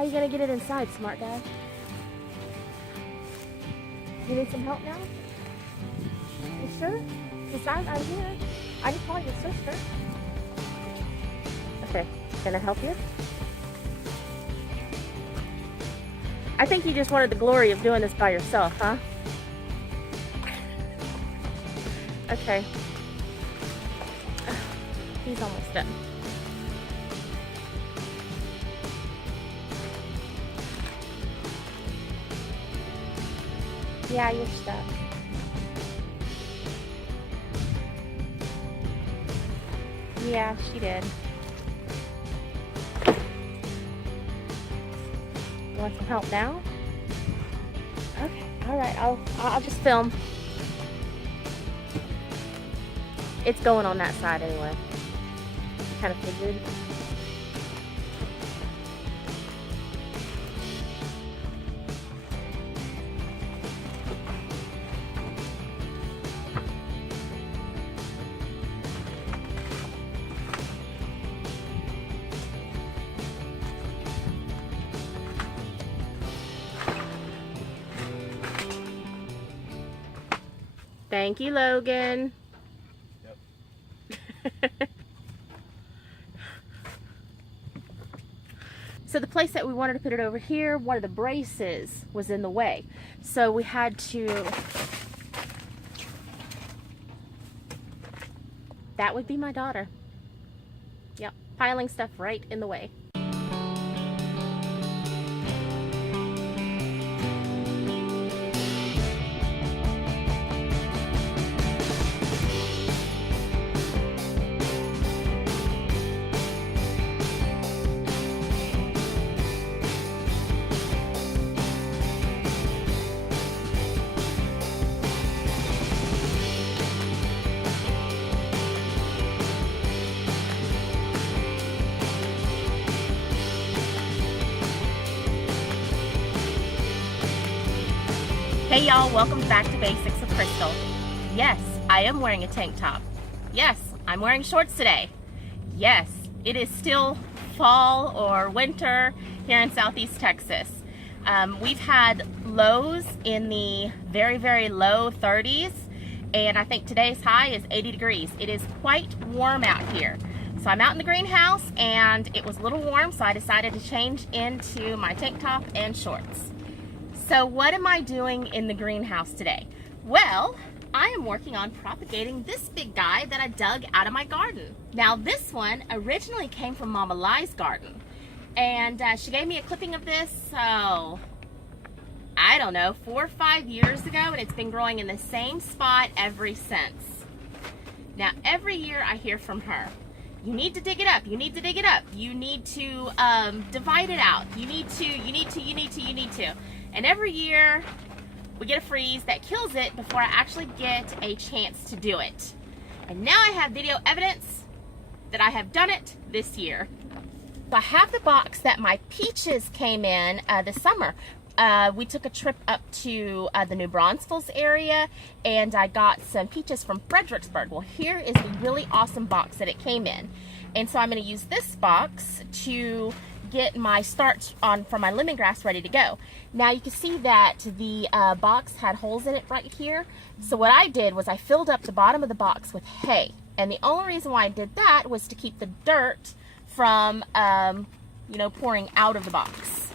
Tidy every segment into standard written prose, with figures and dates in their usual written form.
How are you gonna get it inside, smart guy? You need some help now? You sure? Because I'm here. I can call your sister. Okay, can I help you? I think you just wanted the glory of doing this by yourself, huh? Okay. He's almost done. Yeah, you're stuck. Yeah, she did. You want some help now? Okay, alright, I'll just film. It's going on that side anyway. Kind of figured. Thank you, Logan. Yep. So the place that we wanted to put it over here, one of the braces was in the way. So we had to... That would be my daughter. Yep, piling stuff right in the way. Hey y'all, welcome back to Basics of Krystal. Yes, I am wearing a tank top. Yes, I'm wearing shorts today. Yes, it is still fall or winter here in Southeast Texas. We've had lows in the very, very low 30s, and I think today's high is 80 degrees. It is quite warm out here. So I'm out in the greenhouse, and it was a little warm, so I decided to change into my tank top and shorts. So what am I doing in the greenhouse today? Well, I am working on propagating this big guy that I dug out of my garden. Now this one originally came from Mama Li's garden, and she gave me a clipping of this, so I don't know, 4 or 5 years ago, and it's been growing in the same spot ever since. Now every year I hear from her, you need to dig it up, you need to dig it up, you need to divide it out, you need to. And every year we get a freeze that kills it before I actually get a chance to do it. And now I have video evidence that I have done it this year. So I have the box that my peaches came in this summer. We took a trip up to the New Braunfels area, and I got some peaches from Fredericksburg. Well, here is the really awesome box that it came in. And so I'm going to use this box to get my starch on for my lemongrass ready to go. Now you can see that the box had holes in it right here. So what I did was I filled up the bottom of the box with hay. And the only reason why I did that was to keep the dirt from, you know, pouring out of the box.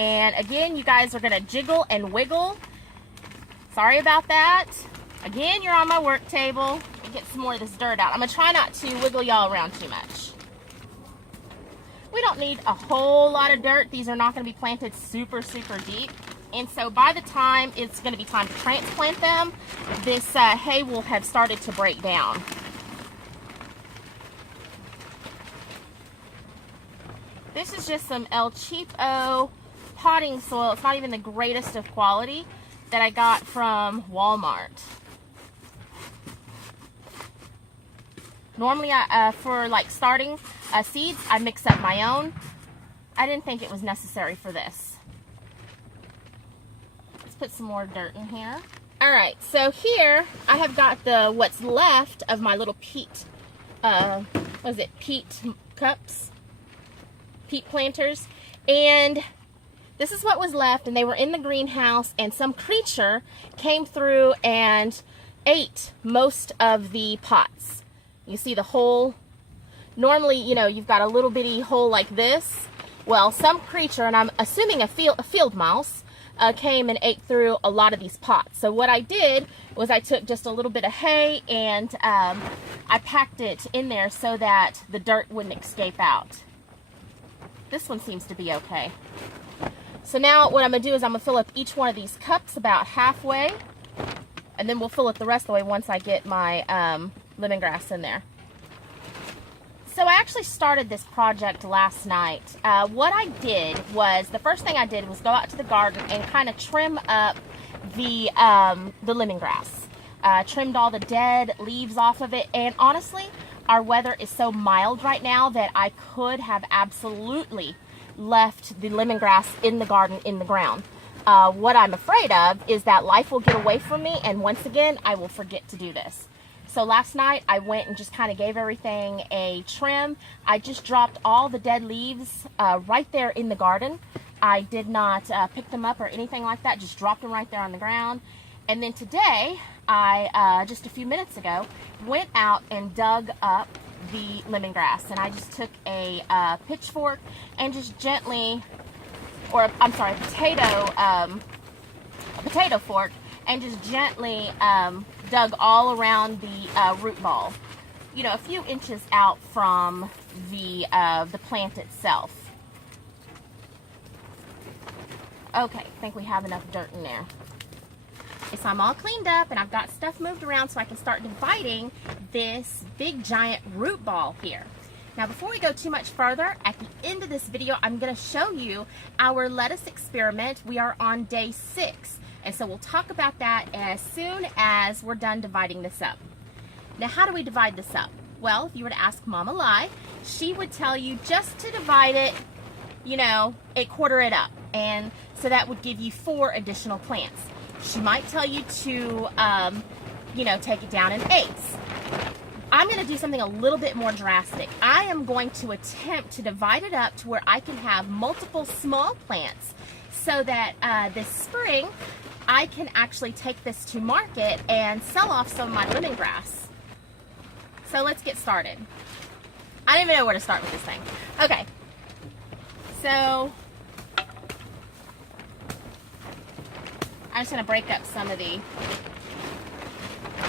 And again, you guys are gonna jiggle and wiggle. Sorry about that. Again, you're on my work table. Get some more of this dirt out. I'm gonna try not to wiggle y'all around too much. We don't need a whole lot of dirt. These are not going to be planted super, super deep. And so by the time it's going to be time to transplant them, this hay will have started to break down. This is just some El Cheapo potting soil. It's not even the greatest of quality that I got from Walmart. Normally, for like starting seeds, I mix up my own. I didn't think it was necessary for this. Let's put some more dirt in here. All right, so here I have got the what's left of my little peat, what is it, peat cups. peat planters, and this is what was left, and they were in the greenhouse, and some creature came through and ate most of the pots. You see the hole? Normally, you know, you've got a little bitty hole like this. Well, some creature, and I'm assuming a field mouse, came and ate through a lot of these pots. So what I did was I took just a little bit of hay and I packed it in there so that the dirt wouldn't escape out. This one seems to be okay. So now what I'm going to do is I'm going to fill up each one of these cups about halfway, and then we'll fill it the rest of the way once I get my lemongrass in there. So I actually started this project last night. What I did was, the first thing I did was go out to the garden and kind of trim up the lemongrass. Trimmed all the dead leaves off of it, and honestly, our weather is so mild right now that I could have absolutely left the lemongrass in the garden, in the ground. What I'm afraid of is that life will get away from me, and once again, I will forget to do this. So last night I went and just kind of gave everything a trim. I just dropped all the dead leaves right there in the garden. I did not pick them up or anything like that, just dropped them right there on the ground. And then today, I just a few minutes ago, went out and dug up the lemongrass. And I just took a pitchfork and just gently, or I'm sorry, a potato fork, and just gently dug all around the root ball, you know, a few inches out from the plant itself. Okay, I think we have enough dirt in there. So I'm all cleaned up and I've got stuff moved around so I can start dividing this big giant root ball here. Now before we go too much further, at the end of this video, I'm going to show you our lettuce experiment. We are on day 6. And so we'll talk about that as soon as we're done dividing this up. Now, how do we divide this up? Well, if you were to ask Mama Lai, she would tell you just to divide it, you know, quarter it up. And so that would give you 4 additional plants. She might tell you to, you know, take it down in 8ths. I'm going to do something a little bit more drastic. I am going to attempt to divide it up to where I can have multiple small plants so that this spring, I can actually take this to market and sell off some of my lemongrass. So let's get started. I don't even know where to start with this thing. Okay, so I'm just going to break up some of the, you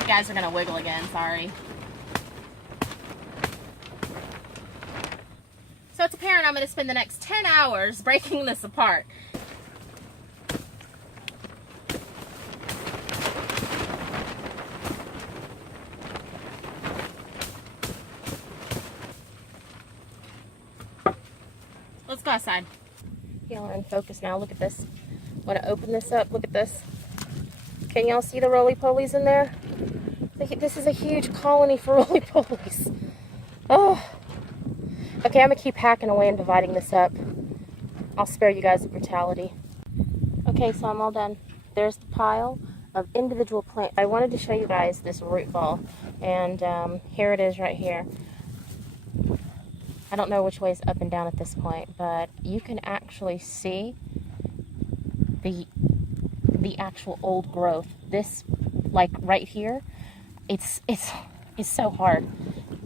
guys are going to wiggle again, sorry. So it's apparent I'm going to spend the next 10 hours breaking this apart. Let's go outside. Y'all are in focus now. Look at this. I'm going to open this up. Look at this. Can y'all see the roly-polies in there? This is a huge colony for roly-polies. Oh. Okay, I'm going to keep hacking away and dividing this up. I'll spare you guys the brutality. Okay, so I'm all done. There's the pile of individual plants. I wanted to show you guys this root ball. And here it is right here. I don't know which way is up and down at this point, but you can actually see the actual old growth. This, like right here, it's so hard.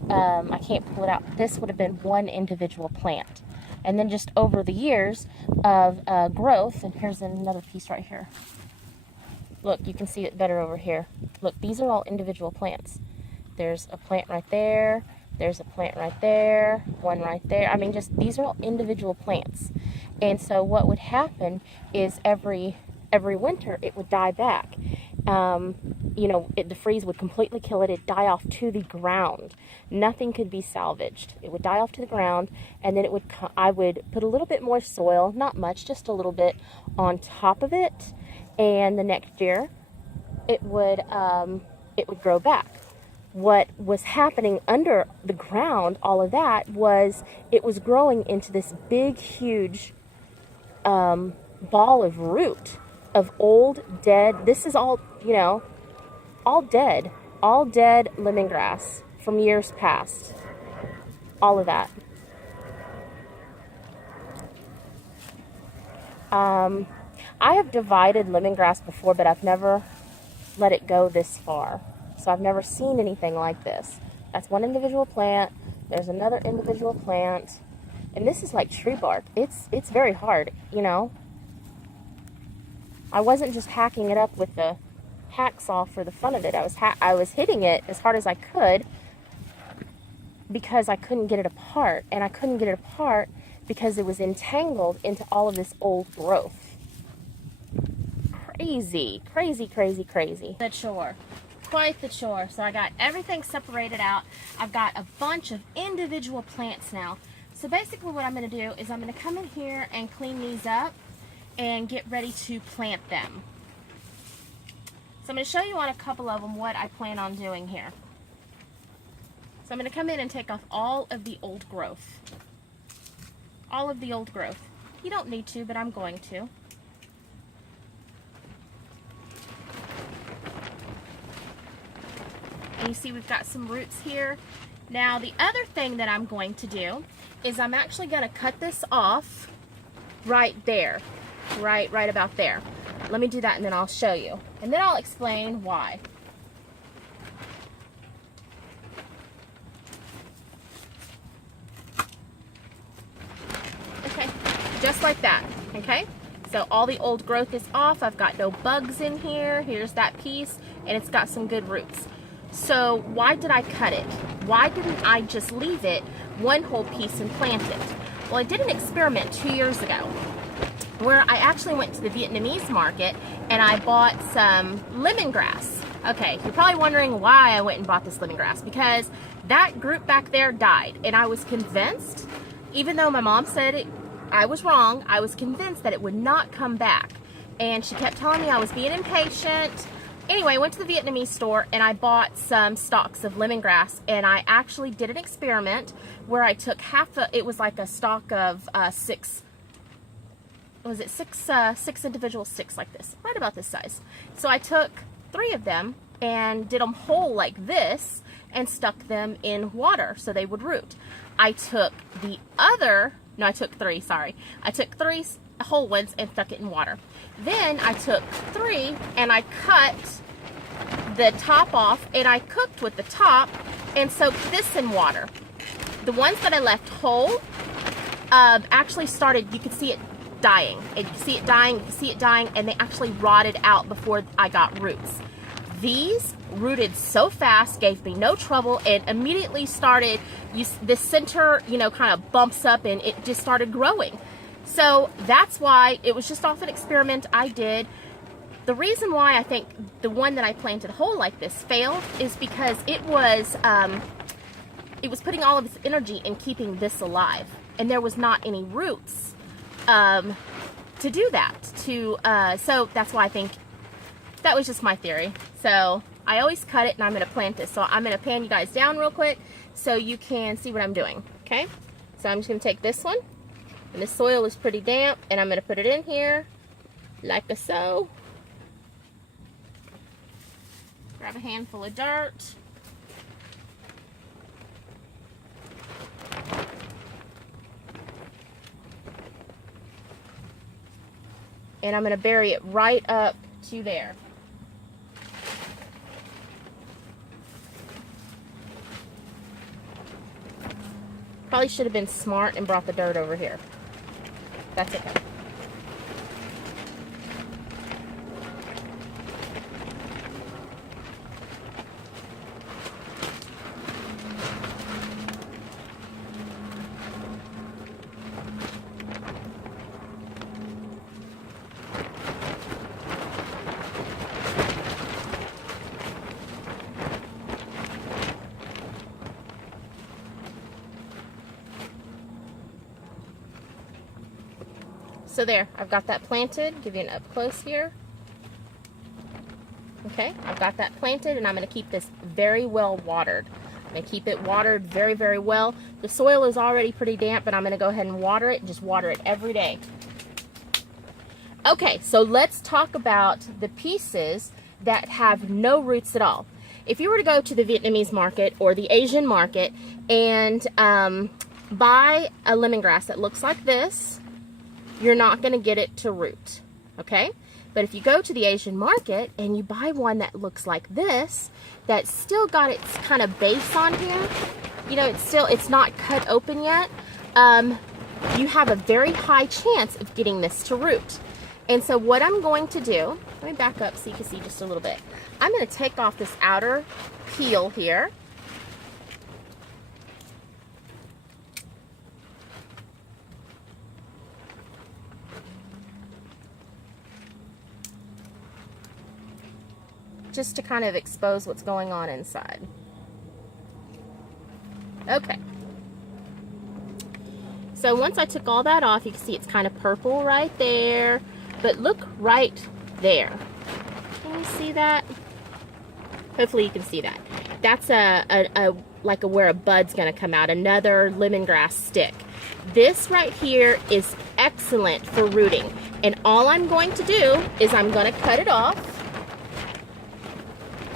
I can't pull it out. This would have been one individual plant. And then just over the years of growth, and here's another piece right here. Look, you can see it better over here. Look, these are all individual plants. There's a plant right there. There's a plant right there, one right there. I mean, just these are all individual plants. And so what would happen is every winter it would die back. You know, the freeze would completely kill it. It'd die off to the ground. Nothing could be salvaged. It would die off to the ground, and then I would put a little bit more soil, not much, just a little bit, on top of it, and the next year it would grow back. What was happening under the ground, all of that, was it was growing into this big, huge ball of root of old, dead, this is all, you know, all dead lemongrass from years past. All of that. I have divided lemongrass before, but I've never let it go this far. So I've never seen anything like this. That's one individual plant. There's another individual plant. And this is like tree bark. It's very hard, you know. I wasn't just hacking it up with the hacksaw for the fun of it. I was hitting it as hard as I could because I couldn't get it apart. And I couldn't get it apart because it was entangled into all of this old growth. Crazy, crazy, crazy, crazy. The chore. Quite the chore. So I got everything separated out. I've got a bunch of individual plants now. So basically what I'm going to do is I'm going to come in here and clean these up and get ready to plant them. So I'm going to show you on a couple of them what I plan on doing here. So I'm going to come in and take off all of the old growth. All of the old growth. You don't need to, but I'm going to. And you see we've got some roots here. Now the other thing that I'm going to do is I'm actually going to cut this off right there. Right about there. Let me do that and then I'll show you. And then I'll explain why. Okay, just like that, okay? So all the old growth is off. I've got no bugs in here. Here's that piece, and it's got some good roots. So why did I cut it? Why didn't I just leave it one whole piece and plant it? Well, I did an experiment 2 years ago where I actually went to the Vietnamese market and I bought some lemongrass. Okay, you're probably wondering why I went and bought this lemongrass, because that group back there died, and I was convinced, even though my mom said I was wrong, I was convinced that it would not come back. And she kept telling me I was being impatient. Anyway, I went to the Vietnamese store and I bought some stalks of lemongrass, and I actually did an experiment where I took it was like a stalk of six individual sticks like this, right about this size. So I took 3 of them and did them whole like this and stuck them in water so they would root. I took 3, sorry. I took 3 whole ones and stuck it in water. Then I took 3 and I cut the top off and I cooked with the top and soaked this in water. The ones that I left whole actually started, you could see it dying. And you can see it dying, you can see it dying, and they actually rotted out before I got roots. These rooted so fast, gave me no trouble, and immediately started, the center, you know, kind of bumps up and it just started growing. So that's why it was just off an experiment I did. The reason why I think the one that I planted whole like this failed is because it was putting all of its energy in keeping this alive, and there was not any roots to do that. So that's why I think that was just my theory. So I always cut it and I'm going to plant this. So I'm going to pan you guys down real quick so you can see what I'm doing. Okay, so I'm just going to take this one. And the soil is pretty damp, and I'm going to put it in here like so. Grab a handful of dirt. And I'm going to bury it right up to there. Probably should have been smart and brought the dirt over here. That's okay. So there, I've got that planted. Give you an up close here. Okay, I've got that planted, and I'm going to keep this very well watered. I'm going to keep it watered very, very well. The soil is already pretty damp, but I'm going to go ahead and water it. Just water it every day. Okay, so let's talk about the pieces that have no roots at all. If you were to go to the Vietnamese market or the Asian market and buy a lemongrass that looks like this, you're not going to get it to root, okay? But if you go to the Asian market and you buy one that looks like this, that's still got its kind of base on here, you know, it's not cut open yet, you have a very high chance of getting this to root. And so what I'm going to do, let me back up so you can see just a little bit. I'm going to take off this outer peel here. Just to kind of expose what's going on inside. Okay. So once I took all that off, you can see it's kind of purple right there. But look right there. Can you see that? Hopefully you can see that. That's like where a bud's gonna come out, another lemongrass stick. This right here is excellent for rooting. And all I'm going to do is I'm gonna cut it off,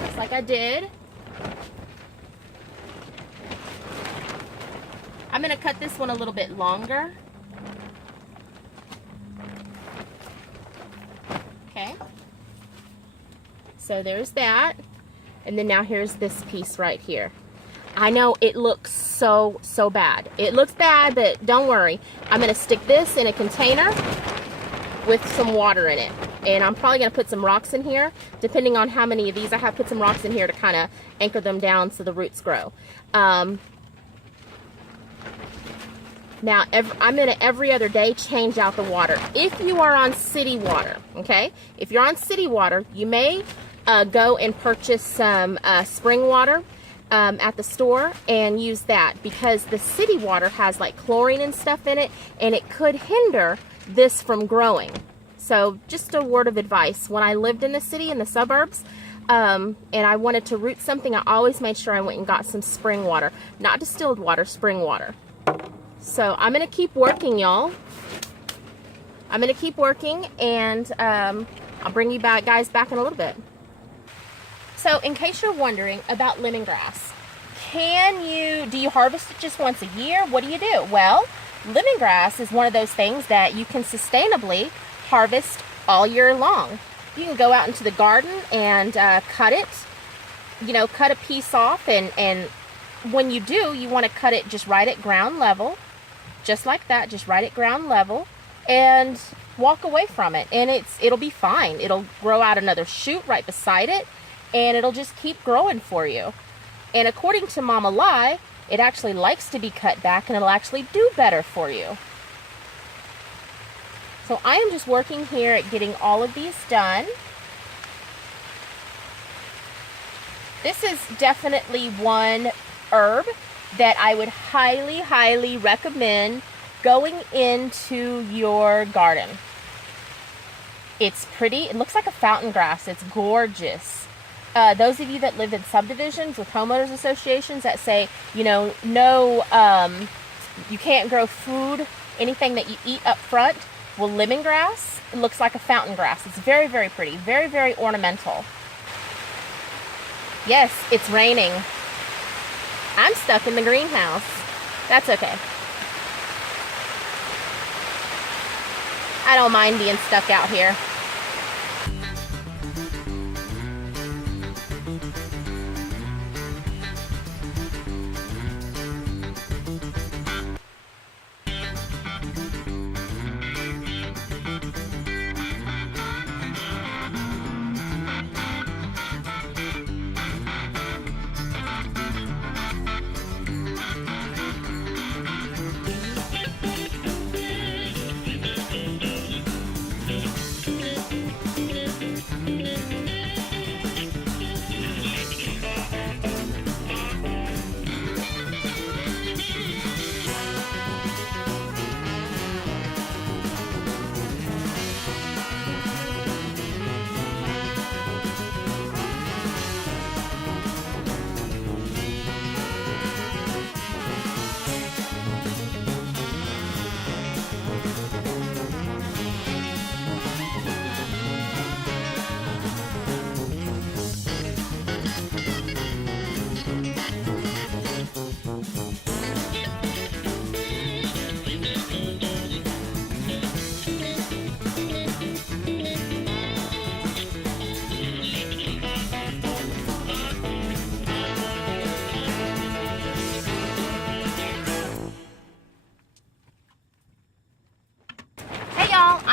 just like I did. I'm going to cut this one a little bit longer. Okay. So there's that. And then now here's this piece right here. I know it looks so bad. It looks bad, but don't worry. I'm going to stick this in a container with some water in it. And I'm probably going to put some rocks in here. Depending on how many of these I have, put some rocks in here to kind of anchor them down so the roots grow. Now, I'm going to every other day change out the water. If you are on city water, okay? If you're on city water, you may go and purchase some spring water at the store and use that, because the city water has like chlorine and stuff in it, and it could hinder this from growing. So just a word of advice. When I lived in the city, in the suburbs, and I wanted to root something, I always made sure I went and got some spring water. Not distilled water, spring water. So I'm going to keep working, y'all. I'm going to keep working, and I'll bring you guys back in a little bit. So in case you're wondering about lemongrass, do you harvest it just once a year? What do you do? Well, lemongrass is one of those things that you can sustainably harvest all year long. You can go out into the garden and cut it, you know, cut a piece off, and when you do, you want to cut it just right at ground level, just like that, just right at ground level, and walk away from it, and it'll be fine. It'll grow out another shoot right beside it, and it'll just keep growing for you. And according to Mama Lie, it actually likes to be cut back, and it'll actually do better for you. So I am just working here at getting all of these done. This is definitely one herb that I would highly recommend going into your garden. It's pretty. It looks like a fountain grass. It's gorgeous. Those of you that live in subdivisions with homeowners associations that say, you know, no, you can't grow food, anything that you eat up front. Well, lemongrass, it looks like a fountain grass. It's very pretty. Very ornamental. Yes, it's raining. I'm stuck in the greenhouse. That's okay. I don't mind being stuck out here.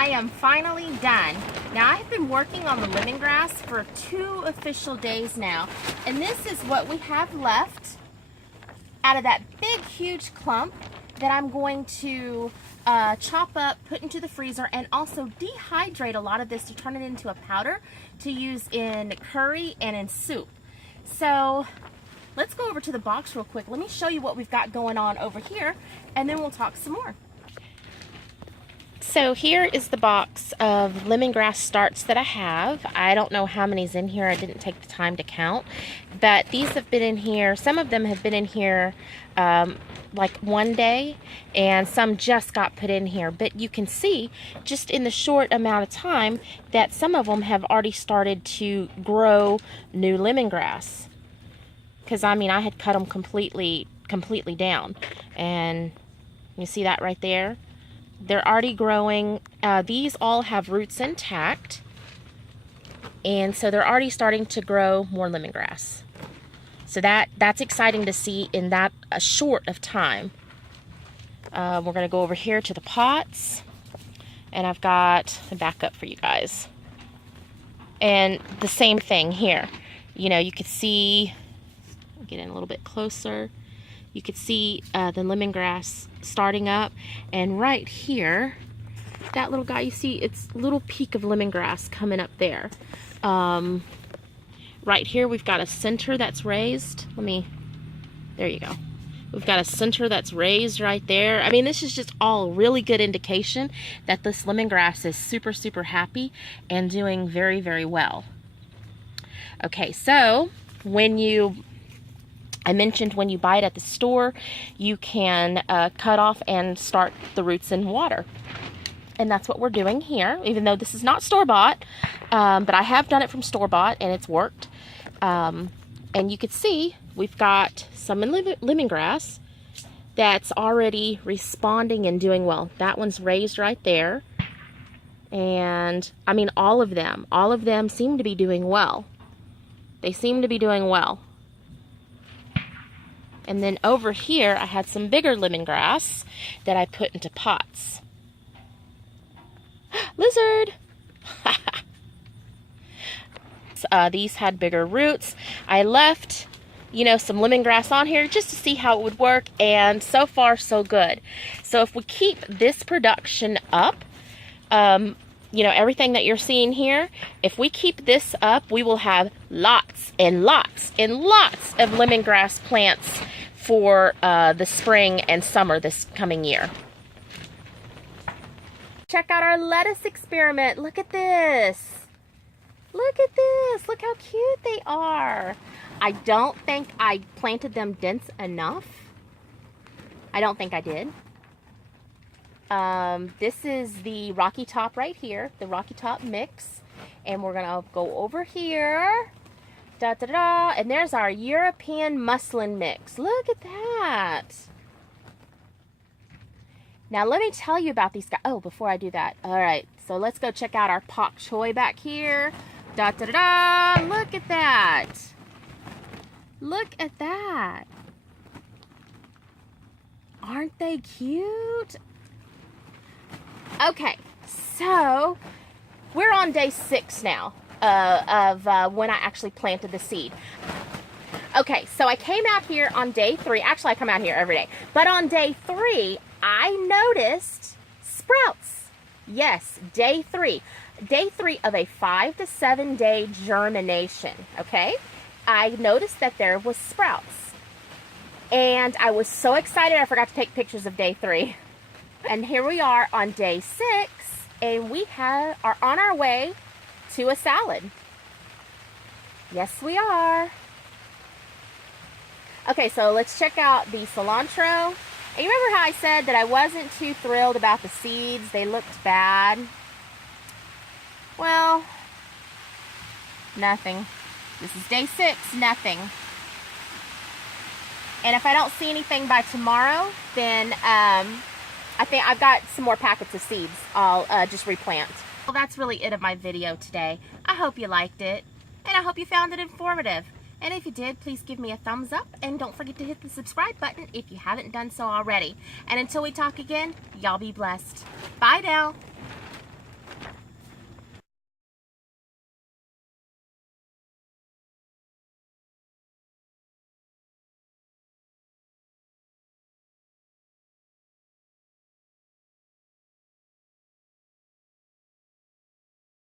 I am finally done. Now, I have been working on the lemongrass for 2 official days now, and this is what we have left out of that big, huge clump that I'm going to chop up, put into the freezer, and also dehydrate a lot of this to turn it into a powder to use in curry and in soup. So let's go over to the box real quick. Let me show you what we've got going on over here, and then we'll talk some more. So here is the box of lemongrass starts that I have. I don't know how many's in here. I didn't take the time to count. But these have been in here. Some of them have been in here like 1 day, and some just got put in here. But you can see just in the short amount of time that some of them have already started to grow new lemongrass. Because I mean, I had cut them completely down. And you see that right there? They're already growing. These all have roots intact, and so they're already starting to grow more lemongrass. So that's exciting to see in that short of time. We're going to go over here to the pots, and I've got a backup for you guys. And the same thing here. You know, you could see, I'll get in a little bit closer. You could see the lemongrass starting up, and right here, that little guy, you see it's a little peak of lemongrass coming up there. Right here we've got a center that's raised. There you go. We've got a center that's raised right there. I mean, this is just all really good indication that this lemongrass is super happy and doing very well. Okay, so I mentioned when you buy it at the store, you can cut off and start the roots in water. And that's what we're doing here, even though this is not store-bought. But I have done it from store-bought, and it's worked. And you can see we've got some lemongrass that's already responding and doing well. That one's raised right there. And, I mean, all of them seem to be doing well. They seem to be doing well. And then over here, I had some bigger lemongrass that I put into pots. Lizard! These had bigger roots. I left, some lemongrass on here just to see how it would work, and so far, so good. So if we keep this production up, everything that you're seeing here, if we keep this up, we will have lots and lots and lots of lemongrass plants for the spring and summer this coming year. Check out our lettuce experiment. Look at this. Look at this. Look how cute they are. I don't think I planted them dense enough. I don't think I did. This is the Rocky Top right here, the Rocky Top mix. And we're going to go over here. And there's our European muslin mix. Look at that. Now let me tell you about these guys. Oh, before I do that. All right, so let's go check out our pak choi back here. Look at that. Look at that. Aren't they cute? Okay, so we're on day 6 now of when I actually planted the seed. Okay, so I came out here on day 3. Actually, I come out here every day. But on day 3, I noticed sprouts. Yes, day 3. Day 3 of a 5 to 7 day germination, okay? I noticed that there was sprouts. And I was so excited I forgot to take pictures of day 3. And here we are on day 6, and we are on our way to a salad. Yes, we are. Okay, so let's check out the cilantro. And you remember how I said that I wasn't too thrilled about the seeds? They looked bad. Well, nothing. This is day 6, nothing. And if I don't see anything by tomorrow, then I think I've got some more packets of seeds I'll just replant. Well, that's really it of my video today. I hope you liked it, and I hope you found it informative. And if you did, please give me a thumbs up, and don't forget to hit the subscribe button if you haven't done so already. And until we talk again, y'all be blessed. Bye now.